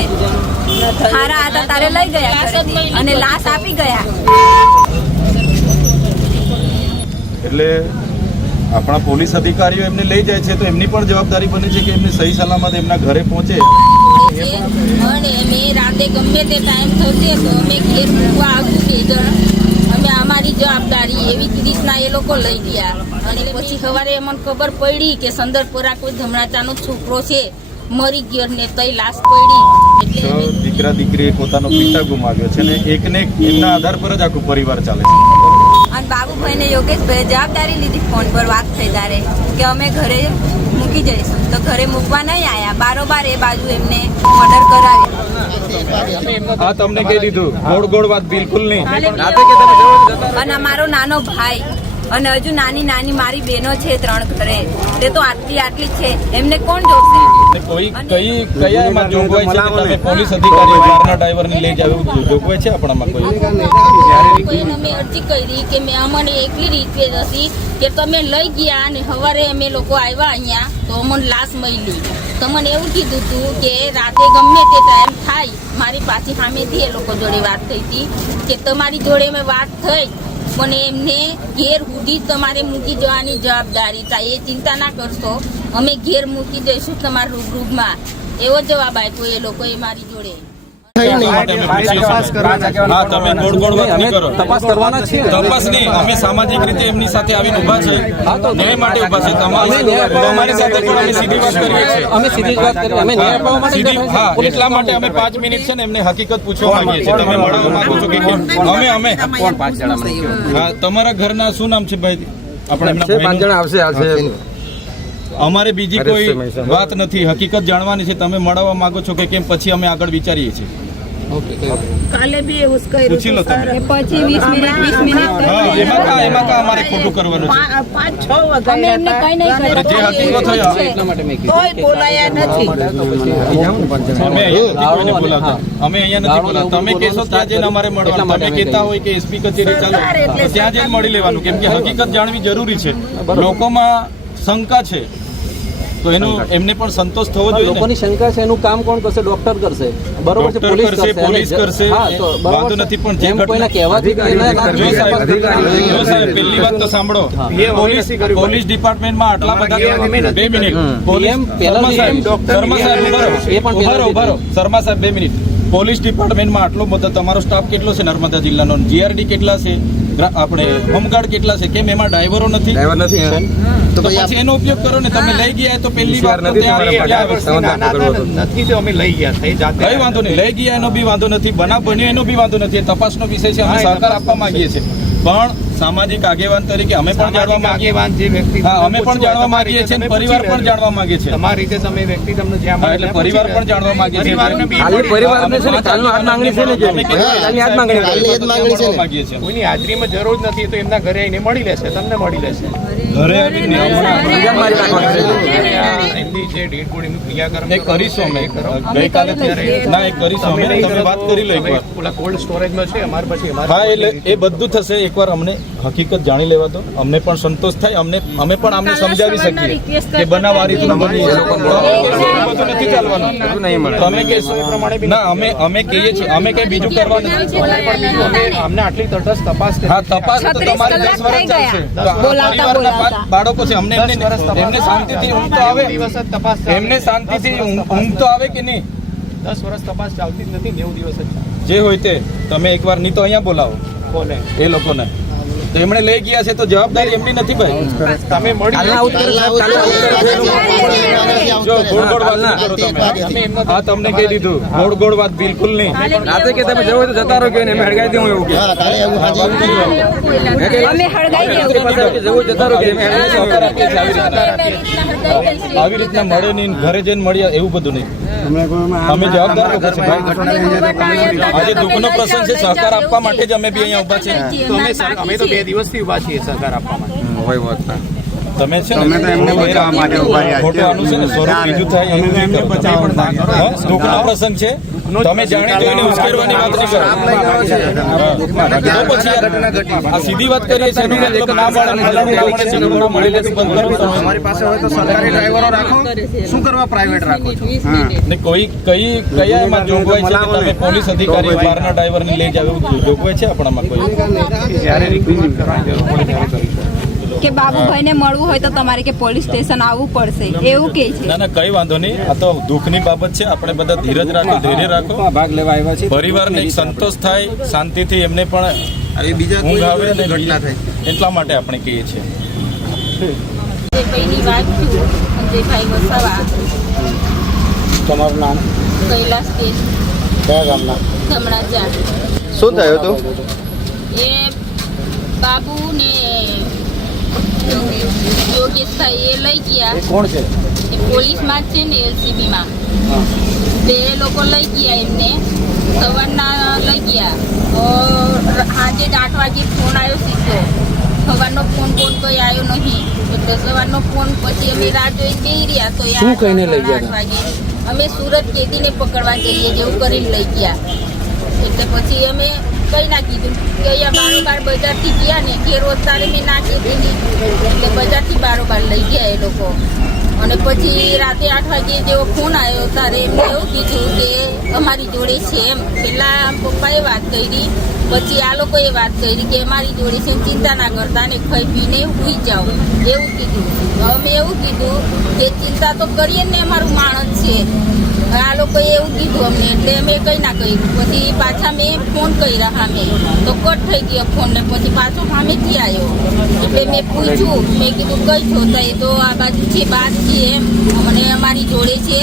એમને હારા હતા તારે લઈ ગયા અને લાશ આપી ગયા. એટલે આપણા પોલીસ અધિકારીઓ એમને લઈ જાય છે તો એમની પણ જવાબદારી બને છે કે એમને સહી સલામત એમના ઘરે પહોંચે. અને અમે રાતે ગમે તે ટાઈમ થશે તો અમે ઘેર મૂકવા આવું બે જણ અમે અમારી જવાબદારી એવી જ રીતના એ લોકો લઈ ગયા. અને પછી સવારે મને ખબર પડી કે સંદરપુરા કોઈ ધમણાચાનો છોકરો છે. મરી ગયો ને તઈ લાશ પડી. એટલે દીકરા દીકરીએ પોતાનો પિતા ગુમાવ્યો છે ને એકને એક એમના આધાર પર જ આખું પરિવાર ચાલે છે. અને બાબુભાઈને યોગેશભાઈ જવાબદારી લીધી ફોન પર વાત થઈ તારે કે અમે ઘરે મૂકી જઈશું. તો ઘરે મૂકવા નહીં આયા. બારોબાર એ બાજુ એમને ઓર્ડર કરાવ્યો હા તમને કહી દીધું. ગોળ ગોળ વાત બિલકુલ નહીં. અને મારો નાનો ભાઈ અને હજુ નાની નાની મારી બહેનો છે ત્રણ ઘરે. તે તો આટલી આટલી જ છે. એમને કોણ જોશે? ને કોઈ કઈ કયા જોગવાઈ છે કે તમે પોલીસ અધિકારી કારના ડ્રાઈવરને લઈ જાવ જોગવાઈ છે આપણામાં કોઈ? કોઈને અમે અરજી કરી કે મેં અમને એકલી રીતે હતી કે તમે લઈ ગયા અને સવારે અમે લોકો આવ્યા અહીંયા તો અમને લાશ મળી. તમને એવું કીધું હતું કે રાતે ગમે તે ટાઈમ થાય મારી પાછી સામેથી એ લોકો જોડે વાત થઈ હતી કે તમારી જોડે મેં વાત થઈ. પણ એમને ઘેર સુધી તમારે મૂકી જવાની જવાબદારી થાય, એ ચિંતા ના કરશો. અમે ઘેર મૂકી દઈશું તમારા રૂબરૂમાં. એવો જવાબ આપ્યો એ લોકોએ મારી જોડે. હા તમે ગોળ ગોળ વાત નહીં કરો. તપાસ કરવાના છીએ. તપાસ નહીં અમે સામાજિક રીતે એમની સાથે આવીને ઊભા છે. ન્યાય માટે ઊભા છે. તમારી સાથે પણ અમે સીધી વાત કરીએ છીએ. અમે સીધી વાત કરીએ. અમે ન્યાય અપાવવા માટે જ સીધી- બેઠા હા એટલા માટે અમે પાંચ મિનિટ છે ને એમને હકીકત પૂછવા માંગીએ છીએ. તમે મળવા માંગો છો કે અમે અમે પાંચ જણા હા તમારા ઘરના શું નામ છે ભાઈ? આપણે પાંચ જણા આવશે આવશે. અમારે બીજી કોઈ વાત નથી. હકીકત જાણવાની છે. તમે મળવા માંગો છો કે કેમ? પછી અમે આગળ વિચારીએ છીએ. કાલે બી એવું પૂછી લો તમે. પછી વીસ મિનિટ વીસ મિનિટ હા એમાં કા એમાં કા અમારે ખોટું કરવાનું છે? પાંચ છ અમે એમને કઈ નહીં અરે જે હકીકત થયો. એટલા માટે મેં કીધું તોય બોલાયા નથી. અમે કોઈને બોલાવતા. અમે અહીંયા નથી બોલાવતા. તમે કહેશો ત્યાં જઈને અમારે મળવાનું. તમે કહેતા હોય કે એસપી કચેરી ચાલો. ત્યાં જઈને મળી લેવાનું. કેમ કે હકીકત જાણવી જરૂરી છે. લોકોમાં શંકા છે. તો એનું એમને પણ સંતોષ થવો જોઈએ લોકોની શંકા છે એનું કામ કોણ કરશે? ડોક્ટર કરશે. બરોબર છે પોલીસ કરશે, પોલીસ કરશે, હા, તો એ બરોબર વાંધો નથી, પણ જે જેમ કોઈના કહેવાથી જો સાહેબ પહેલી વાત તો સાંભળો. પોલીસ પોલીસ ડિપાર્ટમેન્ટમાં આટલા બધા બે મિનિટ. પોલીસ પહેલા શર્મા સાહેબ ડોક્ટર શર્મા સાહેબ ઊભા રહો. એ પણ ઊભા રહો, પહેલાથી ઊભા રહો. શર્મા સાહેબ બે મિનિટ. પોલીસ ડિપાર્ટમેન્ટમાં આટલો બધો તમારો સ્ટાફ કેટલો છે નર્મદા જિલ્લાનો? જીઆરડી કેટલા છે? આપણે હોમગાર્ડ કેટલા છે? કેમ એમાં ડ્રાઈવરો નથી? ડ્રાઈવર નથી તો પછી એનો ઉપયોગ કરો ને તમે લઈ ગયા તો પહેલી આવે. નથી તો અમે લઈ ગયા થઈ જાતે. કઈ વાંધો નહીં. લઈ ગયા એનો બી વાંધો નથી બના બન્યો એનો બી વાંધો નથી. તપાસનો વિષય છે અમે સહકાર આપવા માંગીએ છીએ. પણ સામાજિક આગેવાન તરીકે અમે પણ જાણવા માંગીએ આગેવાન જે વ્યક્તિ હા અમે પણ જાણવા માંગીએ છીએ પરિવાર પણ જાણવા માંગે છે તમારી રીતે તમે વ્યક્તિ તમને જ્યાં એટલે પરિવાર પણ જાણવા માંગે છે પરિવારને પરિવારને છે ને કાલનો હાથ માંગણી છે ને જે? અમે કહીએ છીએ, કાલની હાથ માંગણી સાહેબ, કરી. મળવા માંગીએ છીએ. કોઈની હાજરીમાં જરૂર નથી તો એમના ઘરે આવીને મળી લેશે તમને મળી લેશે. ઘરે આવીને જે ડેડ બોડીનું ક્રિયાકર્મ કરીશું અમે. ગઈકાલે ના એ કરીશું અમે. તમે વાત કરી લો એકવાર. ઓલા કોલ્ડ સ્ટોરેજમાં છે અમારે પછી હા એટલે એ બધું થશે એકવાર અમને હકીકત જાણી લેવા દો. અમને પણ સંતોષ થાય. અમને અમે પણ આમને સમજાવી શકીએ કે બનાવ આ રીતનું બધું નથી ચાલવાનું. તમે કહેશો એ પ્રમાણે ના અમે અમે કહીએ છીએ અમે કઈ બીજું કરવાનું અમને આટલી તટસ્થ તપાસ હા તપાસ તો તમારી દસ વર્ષ ચાલશે બાળકો છે અમને એમને એમને શાંતિથી ઊંઘ તો આવે. દિવસ જ તપાસ. એમને શાંતિથી ઊંઘ ઊંઘ તો આવે કે નહીં? દસ વર્ષ તપાસ ચાલતી જ નથી નેવું દિવસ જ. જે હોય તે. તમે એકવાર નહીં તો અહીંયા બોલાવો. બોલે. એ લોકોને. તો એમણે લઈ ગયા છે તો જવાબદારી એમની નથી ભાઈ. તમે મળી હા તમને કહી દીધું. ગોળ ગોળ વાત બિલકુલ નહીં. રાતે કે તમે જવો તો જતા રહો કે એમ હળગાવી દઉં એવું કે? અમે હળગાઈ જવું જતા રહો કે. આવી રીતના મળે નહીં ઘરે જઈને મળ્યા એવું બધું નહીં. અમે જવાબદાર છે આજે દુઃખનો પ્રસંગ છે સહકાર આપવા માટે જ અમે બી અહીંયા ઊભા છે તો અમે તો બે દિવસથી ઊભા છીએ સહકાર આપવા માટે. તમે છે ને ખોટું આનું છે ને સ્વરૂપ બીજું થાય એવું એમને બચાવવા હા? દુઃખનો પ્રસંગ છે. તમે જાણી જોઈને ઉશ્કેરવાની વાત નહીં કરો. પછી આ સીધી વાત કરીએ છીએ એનું મતલબ ના. તમારી પાસે હોય તો સરકારી ડ્રાઈવરો રાખો. શું કરવા પ્રાઇવેટ રાખો ને કોઈ કઈ કયા એમાં જોગવાઈ છે? કે તમે પોલીસ અધિકારી બહારના ડ્રાઈવરને લઈ જાવ જોગવાઈ છે આપણામાં કોઈ? જ્યારે રિક્વિઝિટ કરવાની જરૂર પડે ત્યારે કે બાબુભાઈને મળવું હોય તો તમારે કે પોલીસ સ્ટેશન આવવું પડશે. એવું કે છે? ના ના કઈ વાંધો નહીં. આ તો દુઃખની બાબત છે. આપણે બધા ધીરજ રાખો ધૈર્ય રાખો. ભાગ લેવા આવ્યા છે પરિવારને એક સંતોષ થાય શાંતિથી એમને પણ આવી બીજા ઊંઘ આવે કોઈ ને ઘટના થાય. એટલા માટે આપણે કહીએ છીએ. પહેલી વાત છું સંજયભાઈ વસાવા. તમારું નામ? કૈલાસ કે કયા ગામના? ધમણાચા શું થયું હતું? એ બાબુ ને યોગેશભાઈ એ લઈ ગયા કોણ છે? એ પોલીસમાં જ છે ને એલસીબીમાં. તે એ લોકો લઈ ગયા એમને. સવારના લઈ ગયા. તો સાંજે જ આઠ વાગે ફોન આવ્યો સીધો. સવારનો ફોન કોણ કોઈ આવ્યો નહીં. એટલે સવારનો ફોન પછી અમે રાહ જોઈ જઈ રહ્યા. તો એ શું આઠ કહીને લઈ ગયા આઠ વાગે અમે સુરત કેદીને પકડવા જઈએ જેવું કરીને લઈ ગયા. એટલે પછી અમે કઈ ના કીધું કે અહીંયા બારોબાર બજારથી ગયા ને કે રોજ તારે મેં ના કીધી એટલે બજારથી બારોબાર લઈ ગયા એ લોકો. અને પછી રાતે આઠ વાગે જેવો ફોન આવ્યો, ત્યારે એમને એવું કીધું કે અમારી જોડે છે એમ. પહેલાં પપ્પાએ વાત કરી, પછી આ લોકોએ વાત કરી કે અમારી જોડે છે ચિંતા ના કરતા ને ખાઈ પીને સુઈ જાઓ. એવું કીધું. અમે એવું કીધું કે ચિંતા તો કરીએ ને, અમારું માણસ છે. આ લોકોએ એવું કીધું અમને, એટલે અમે કંઈ ના કર્યું. પછી પાછા મેં ફોન કર્યા સામે. તો કટ થઈ ગયો ફોન ને પછી પાછો સામેથી આવ્યો એટલે મેં પૂછ્યું, મેં કીધું, કઈ છો એ તો આ બાજુ છે બાદ છે એમ. મને અમારી જોડે છે.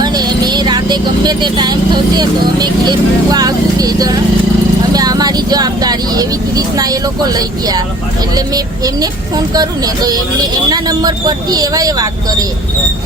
અને મેં રાતે ગમે તે ટાઈમ થશે તો અમે ઘેર મૂકવા આવશું બે જણ. અમે જવાબદારી એવી રીતના એ લોકો લઈ ગયા. એટલે મેં એમને ફોન કરું ને તો એમને એમના નંબર પરથી એવા એ વાત કરે.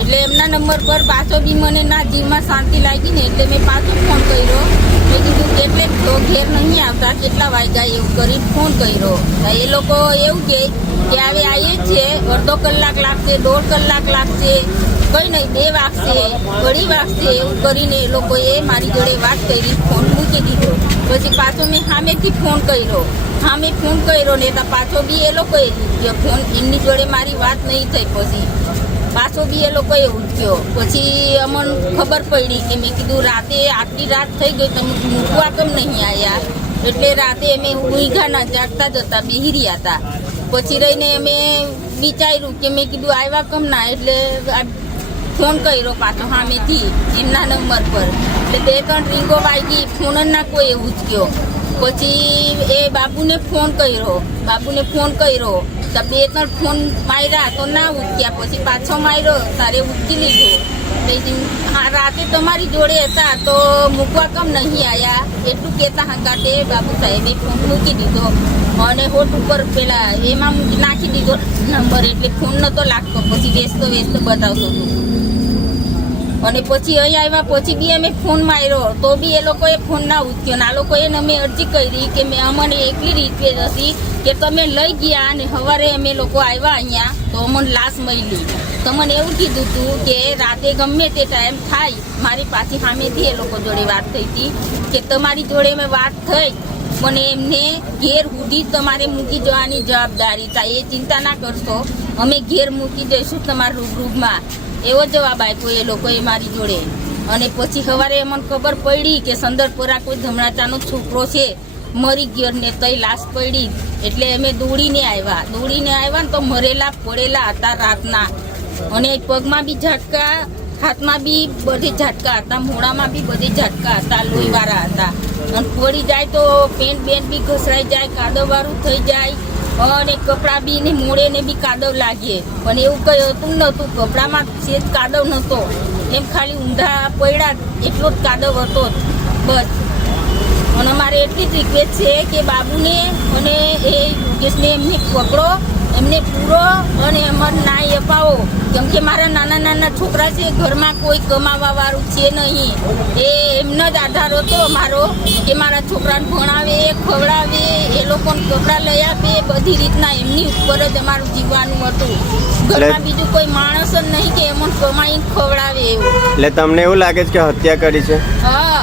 એટલે એમના નંબર પર પાછો બી મને ના જીવમાં શાંતિ લાગી ને એટલે મેં પાછો ફોન કર્યો. મેં કીધું કેટલે તો ઘેર નહીં આવતા, કેટલા વાગ્યા એવું કરી ફોન કર્યો. એ લોકો એવું કહે કે હવે આવીએ જ છે અડધો કલાક લાગશે, દોઢ કલાક લાગશે, કઈ નહીં, બે વાગશે અઢી વાગશે, એવું કરીને એ લોકોએ મારી જોડે વાત કરી ફોન મૂકી દીધો. પછી પાછો મેં સામેથી ફોન કર્યો. સામે ફોન કર્યો ને પાછો બી એ લોકોએ ફોન એમની જોડે મારી વાત નહીં થઈ પછી. પાછો બી એ લોકોએ ઉઠ્યો. પછી અમને ખબર પડી કે મેં કીધું, રાતે આટલી રાત થઈ ગઈ, તમે મૂકવા કેમ નહીં આવ્યા એટલે રાતે અમે ઊંઘા ના જાગતા જતા બેહી રહ્યા હતા. પછી રહીને અમે વિચાર્યું કે મેં કીધું આવ્યા કેમ ના? એટલે ફોન કર્યો પાછો સામેથી એમના નંબર પર. એટલે બે ત્રણ રીંગો વાગી, ફોન જ ના કોઈ ઉચક્યો. પછી એ બાબુને ફોન કર્યો. બાબુને ફોન કર્યો. તો બે ત્રણ ફોન માર્યા તો ના ઉચક્યા પછી પાછો માર્યો. તારે ઉચકી લીધો. રાતે તમારી જોડે હતા તો મૂકવા કમ નહીં આવ્યા એટલું કહેતા હંકાતે બાબુ સાહેબે ફોન મૂકી દીધો. અને હોટ ઉપર પેલા એમાં નાખી દીધો નંબર એટલે ફોન નતો લાગતો. પછી વ્યસ્ત વ્યસ્ત બતાવતો હતો. અને પછી અહીં આવ્યા, પછી બી અમે ફોન માર્યો. તો બી એ લોકોએ ફોન ના ઉચક્યો ને આ લોકોએ અમે અરજી કરી કે મેં અમને એટલી રિક્વેસ્ટ હતી કે તમે લઈ ગયા અને સવારે અમે લોકો આવ્યા અહીંયા. તો અમને લાશ મળી. તમને એવું કીધું હતું કે રાતે ગમે તે ટાઈમ થાય, મારી પાછી સામેથી એ લોકો જોડે વાત થઈ હતી કે તમારી જોડે મેં વાત થઈ. મને એમને ઘેર સુધી તમારે મૂકી જવાની જવાબદારી થાય. એ ચિંતા ના કરશો. અમે ઘેર મૂકી જઈશું તમારા રૂબરૂમાં. એવો જવાબ આપ્યો, એ લોકોએ મારી જોડે. અને પછી સવારે મને ખબર પડી કે સંદરપુરા કોઈ ધમણાચાનો છોકરો છે. મરી ગયો ને તઈ લાશ પડી. એટલે અમે દોડીને આવ્યા. દોડીને આવ્યા ને તો મરેલા પડેલા હતા રાતના. અને પગમાં બી ઝાટકા, હાથમાં બી બધે ઝાટકા હતા મોડામાં બી બધે ઝાટકા હતા, લોહીવાળા હતા. અને પડી જાય તો પેન્ટ બેન્ટ બી ઘસરાઈ જાય, કાદવવાળું થઈ જાય. અને કપડાં બી ને મોડે ને બી કાદવ લાગીએ. પણ એવું કઈ હતું નહોતું. કપડામાં સેજ કાદવ નહોતો. એમ ખાલી ઊંધા પડ્યા એટલો જ કાદવ હતો બસ. અને અમારે એટલી જ રિક્વેસ્ટ છે કે બાબુને અને એ યોગેશને એમને પકડો. એમને પૂરો અને અમારે નાય અપાવો. કેમ કે મારા નાના નાના છોકરા છે ઘરમાં કોઈ કમાવા વાળું છે નહીં. એ એમનો જ આધાર હતો મારો કે મારા છોકરાને ભણાવે ખવડાવે એ લોકોને કપડાં લઈ આપે બધી રીતના એમની ઉપર જ અમારું જીવવાનું હતું. ઘરમાં બીજું કોઈ માણસ જ નહીં કે એમને કમાઈને ખવડાવે એવું. એટલે તમને એવું લાગે છે કે હત્યા કરી છે? હા.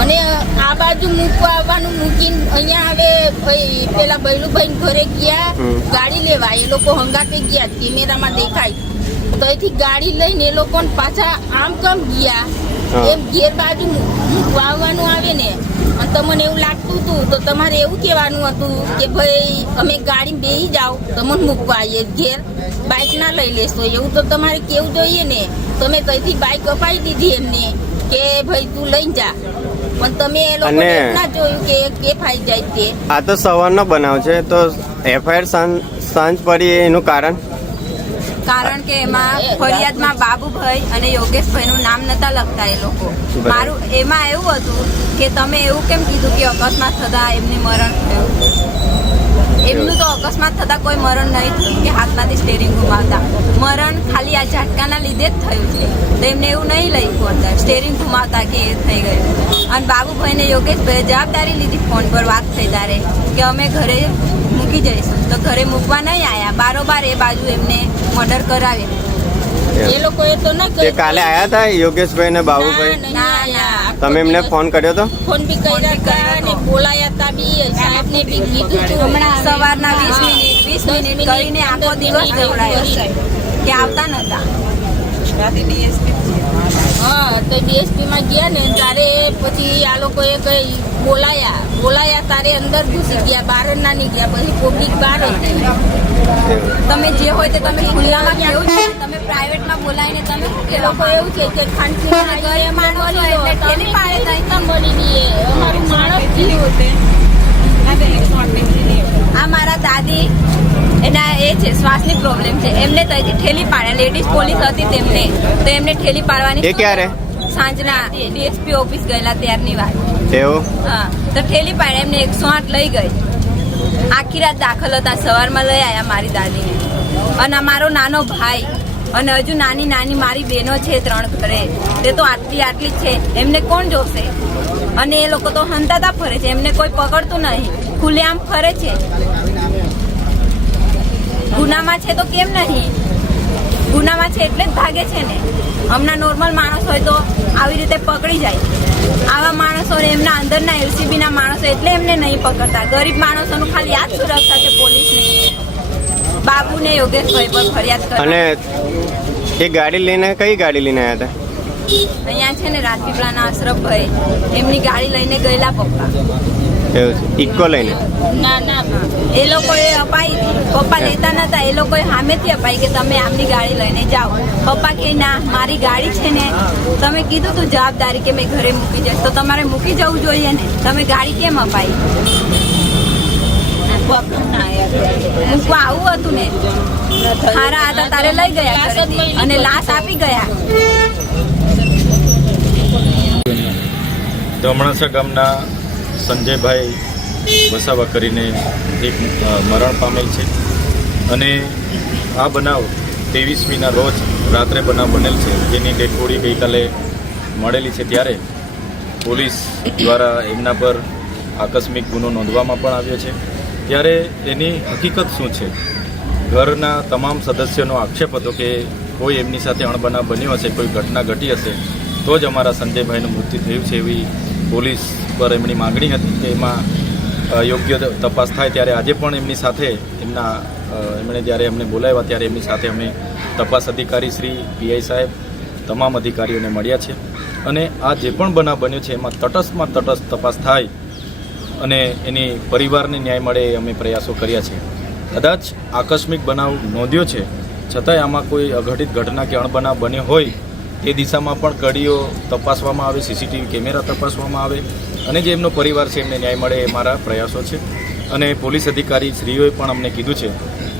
અને આ બાજુ મૂકવા આવવાનું મૂકીને અહીંયા હવે ભાઈ પેલા બૈલુભાઈ ઘરે ગયા ગાડી લેવા. એ લોકો હંગાતે ગયા કેમેરામાં દેખાય. તો અહીંથી ગાડી લઈને એ લોકો પાછા આમ કમ ગયા? એમ ઘેર બાજુ મૂકવા આવવાનું આવે ને. અને તમને એવું લાગતું હતું તો તમારે એવું કહેવાનું હતું કે ભાઈ અમે ગાડી બેસી જાઓ તમને મૂકવા આવીએ ઘેર. બાઇક ના લઈ લેશો. એવું તો તમારે કેવું જોઈએ ને. તમે ત્યાંથી બાઇક અપાવી દીધી એમને કે ભાઈ તું લઈ જા. પણ તમે એ અને- જોયું કે કે ફાઈ જાય તે આ તો સવારનો બનાવ છે તો એફઆઈઆર સાંજ પડી એનું કારણ? કારણ કે એમાં ફરિયાદમાં બાબુભાઈ અને યોગેશભાઈ નું નામ નતા લખતા એ લોકો. મારું એમાં એવું હતું કે તમે એવું કેમ કીધું કે અકસ્માત થતા એમને મરણ થયું? અકસ્માત થતા કોઈ મરણ નહીં થયું કે હાથમાંથી સ્ટેરિંગ ગુમાવતા. મરણ ખાલી આ ઝાટકાના લીધે જ થયું છે. તો એમને એવું નહીં લખ્યું અંદર સ્ટેરિંગ ગુમાવતા કે એ થઈ ગયું. અને બાબુભાઈને યોગેશભાઈ જવાબદારી લીધી ફોન પર વાત થઈ તારે કે અમે ઘરે મૂકી જઈશું. તો ઘરે મૂકવા નહીં આવ્યા બારોબાર એ બાજુ એમને મર્ડર કરાવી એ લોકો એ તો ના કાલે આયા હતા યોગેશભાઈ ને બાબુભાઈ. તમે એમને ફોન કર્યો હતો ફોન બી કર્યા હતા ને બોલાયા હતા બી. હતું હમણાં સવારના વીસ મિનિટ વીસ મિનિટ કરીને આખો દિવસ દોડાયો કરી. કે આવતા નતા. હા તો ગયા ને ત્યારે પછી આ લોકોએ કંઈ બોલાયા. બોલાયા તારે અંદર ઘૂસી ગયા બહાર ના નીકળ્યા પછી પબ્લિક બહાર હતી તમે જે હોય તે તમે ખુલ્લામાં કેવું છે? તમે પ્રાઇવેટમાં બોલાવીને તમે એ લોકો એવું છે કે એટલે મળી અમારું માણસ થયું આ મારા દાદી એના એ છે શ્વાસની પ્રોબ્લેમ છે એમને ઠેલી પાડે લેડીઝ પોલીસ હતી તેમને. તો એમને ઠેલી પાડવાની એ ક્યારે? સાંજના ડીએસપી ઓફિસ ગયેલા ત્યારની વાત. એવું? હા. તો ઠેલી પાડે એમને એકસો આઠ લઈ ગઈ. આખી રાત દાખલ હતા. સવારમાં લઈ આવ્યા મારી દાદીને. અને મારો નાનો ભાઈ અને હજુ નાની નાની મારી બહેનો છે ત્રણ ઘરે. તે તો આટલી આટલી છે. એમને કોણ જોશે? અને એ લોકો તો હંતાતા ફરે છે. એમને કોઈ પકડતું નહીં. ખુલ્લેઆમ ફરે છે. ગુનામાં છે તો કેમ નહીં? ગુનામાં છે એટલે જ ભાગે છે ને. હમણાં નોર્મલ માણસ હોય તો આવી રીતે પકડી જાય. આવા માણસો એમના અંદરના એલસીબીના માણસો એટલે એમને નહીં પકડતા. ગરીબ માણસોનું ખાલી જ સુરક્ષા છે પોલીસની. બાબુને યોગેશભાઈ પર ફરિયાદ કરી. અને એ ગાડી લઈને કઈ ગાડી લઈને આવ્યા હતા? અહીંયા છે ને રાજપીપળાના અશરફભાઈ એમની ગાડી લઈને ગયેલા પપ્પા. એવું છે? ઇકો લઈને? ના ના. એ લોકોએ અપાઈ પપ્પા લેતા નતા. એ લોકોએ સામેથી અપાઈ કે તમે આમની ગાડી લઈને જાઓ. પપ્પા કે ના મારી ગાડી છે ને. તમે કીધું તું જવાબદારી કે મેં ઘરે મૂકી જઈશ. તો તમારે મૂકી જવું જોઈએ ને. તમે ગાડી કેમ અપાઈ? મૂકવા આવું હતું ને. હારા હતા તારે લઈ ગયા. અને લાશ આપી ગયા. ધમણાસા ગામના સંજયભાઈ વસાવા કરીને એક મરણ પામેલ છે. અને આ બનાવ ત્રેવીસમીના રોજ રાત્રે બનાવ બનેલ છે. જેની ડેડબોડી ગઈકાલે મળેલી છે ત્યારે પોલીસ દ્વારા એમના પર આકસ્મિક ગુનો નોંધવામાં પણ આવ્યો છે. ત્યારે એની હકીકત શું છે? ઘરના તમામ સદસ્યોનો આક્ષેપ હતો કે કોઈ એમની સાથે અણબનાવ બન્યો હશે, કોઈ ઘટના ઘટી હશે, તો જ અમારા સંજયભાઈનું મૃત્યુ થયું છે એવી પોલીસ પર એમની માગણી હતી કે એમાં યોગ્ય તપાસ થાય ત્યારે આજે પણ એમની સાથે એમના એમણે જ્યારે અમને બોલાવ્યા ત્યારે એમની સાથે અમે તપાસ અધિકારી શ્રી પીઆઈ સાહેબ, તમામ અધિકારીઓને મળ્યા છે. અને આ જે પણ બનાવ બન્યો છે એમાં તટસ્થમાં તટસ્થ તપાસ થાય અને એની પરિવારને ન્યાય મળે એ અમે પ્રયાસો કર્યા છે. કદાચ આકસ્મિક બનાવ નોંધ્યો છે. છતાંય આમાં કોઈ અઘટિત ઘટના કે અણબનાવ બન્યો હોય તે દિશામાં પણ કડીઓ તપાસવામાં આવે સીસીટીવી કેમેરા તપાસવામાં આવે અને જે એમનો પરિવાર છે એમને ન્યાય મળે એ મારા પ્રયાસો છે. અને પોલીસ અધિકારી શ્રીઓએ પણ અમને કીધું છે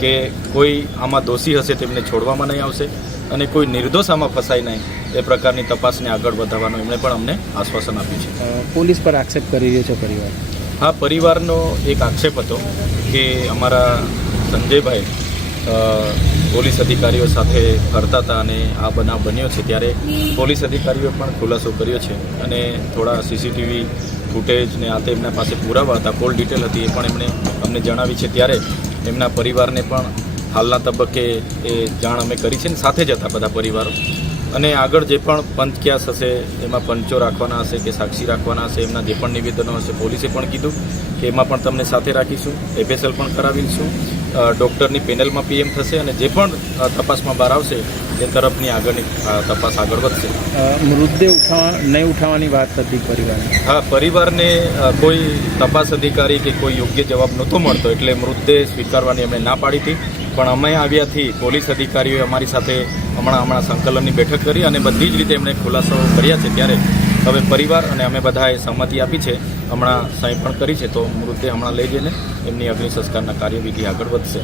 કે કોઈ આમાં દોષી હશે તેમને છોડવામાં નહીં આવશે અને કોઈ નિર્દોષ આમાં ફસાય નહીં એ પ્રકારની તપાસને આગળ વધારવાનું એમણે પણ અમને આશ્વાસન આપ્યું છે. પોલીસ પર આક્ષેપ કરી રહ્યો છે પરિવાર? હા પરિવારનો એક આક્ષેપ હતો કે અમારા સંજયભાઈ પોલીસ અધિકારીઓ સાથે ફરતા હતા અને આ બનાવ બન્યો છે ત્યારે પોલીસ અધિકારીઓએ પણ ખુલાસો કર્યો છે અને થોડા સીસીટીવી ફૂટેજ ને આ તે એમના પાસે પુરાવા હતા કોલ ડિટેલ હતી એ પણ એમણે અમને જણાવી છે ત્યારે એમના પરિવારને પણ હાલના તબક્કે એ જાણ અમે કરી છે ને સાથે જ હતા બધા પરિવારો. અને આગળ જે પણ પંચક્યાસ હશે, એમાં પંચો રાખવાના હશે કે સાક્ષી રાખવાના હશે, એમના જે પણ નિવેદનો હશે, પોલીસે પણ કીધું કે એમાં પણ તમને સાથે રાખીશું, એફએસએલ પણ કરાવીશું. ડૉક્ટરની પેનલમાં પીએમ થશે અને જે પણ તપાસમાં બહાર આવશે એ તરફની આગળની તપાસ આગળ વધશે. મૃતદેહ ઉઠાવવા નહીં ઉઠાવવાની વાત હતી પરિવારની? હા પરિવારને કોઈ તપાસ અધિકારી કે કોઈ યોગ્ય જવાબ નહોતો મળતો એટલે મૃતદેહ સ્વીકારવાની એમણે ના પાડી હતી. પણ અમે આવ્યાથી પોલીસ અધિકારીઓએ અમારી સાથે હમણાં હમણાં સંકલનની બેઠક કરી અને બધી જ રીતે એમણે ખુલાસાઓ કર્યા છે ત્યારે. હવે પરિવાર અને અમે બધાએ સહમતિ આપી છે. હમણાં સાંઈ પણ કરી છે, તો મૃતદેહ હમણાં લઈ જઈને એમની અગ્નિ સંસ્કારના કાર્યવિધિ આગળ વધશે.